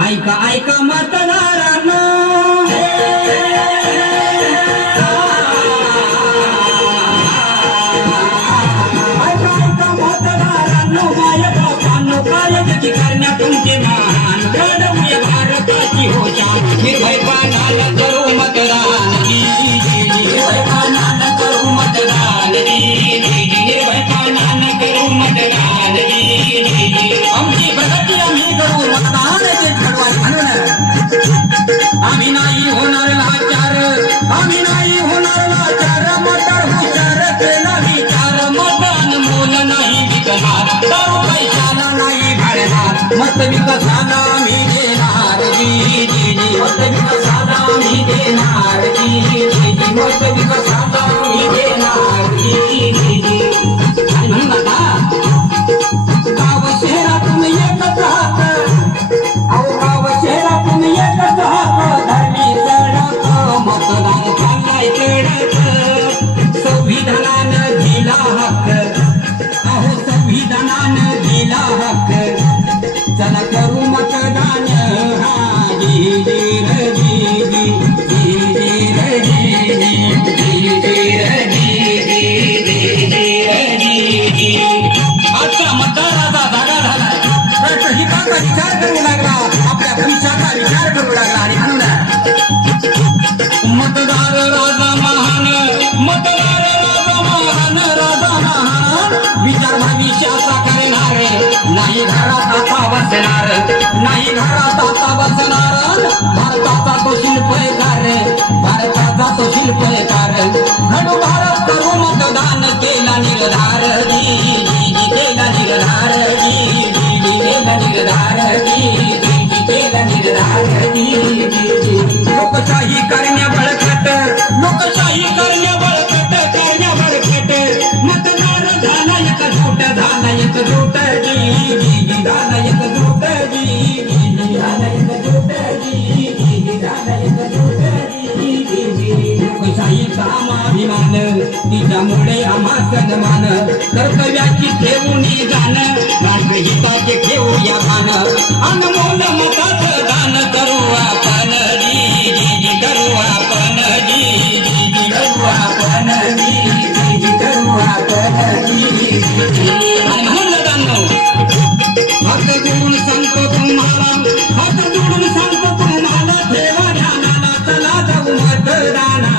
ऐका ऐका मतदारांनो. ऐका ऐका मतदारांनो माय बापांनो काळजी करण्या तुमचे मान. घडवूया भारताची होशा निर्भयपणाला करू मतदान. जी, जी, करू मतदान. जी, जी, करू मतदान. आमची प्रगती आम्ही करू. मतदान आम्ही नाही होणार लाचार. आम्ही नाही होणार लाचार. मटर हुशार केला विचार. मतदान मोल नाही विकणार. दारू पैशाला नाही भरणार. मत विकसाला आम्ही देणार. मत विकसाला आम्ही देणार. मत विकसाला आजचा मतदाराचा विचार करू लागला. आपल्या भविष्याचा विचार करू लागला आणि म्हणून मतदार राजा महान मतदार राजा महान राजा महान. विचार भविष्याचा करणार नाही घरात आता बसणार नाही घरात आता बसणार. भारताचा तो शिल्पकार. भारताचा तो शिल्पकार. घडू भारत करू मतदान केला निर्धार. केला निर्धार. केला निर्धार. केला निर्धार. अभिमान तिच्यामुळे आम्हा सन्मान. कर्तव्याची ठेवून जाणं राष्ट्रहिताचे ठेवूया भान. अनमोल मुखात दान करू आपण करू आपण करू आपण करू आपण हात जोडून सांगतो तुम्हाला हात जोडून सांगतो तुम्हाला देवा ध्यानाला चला जाऊ मतदान.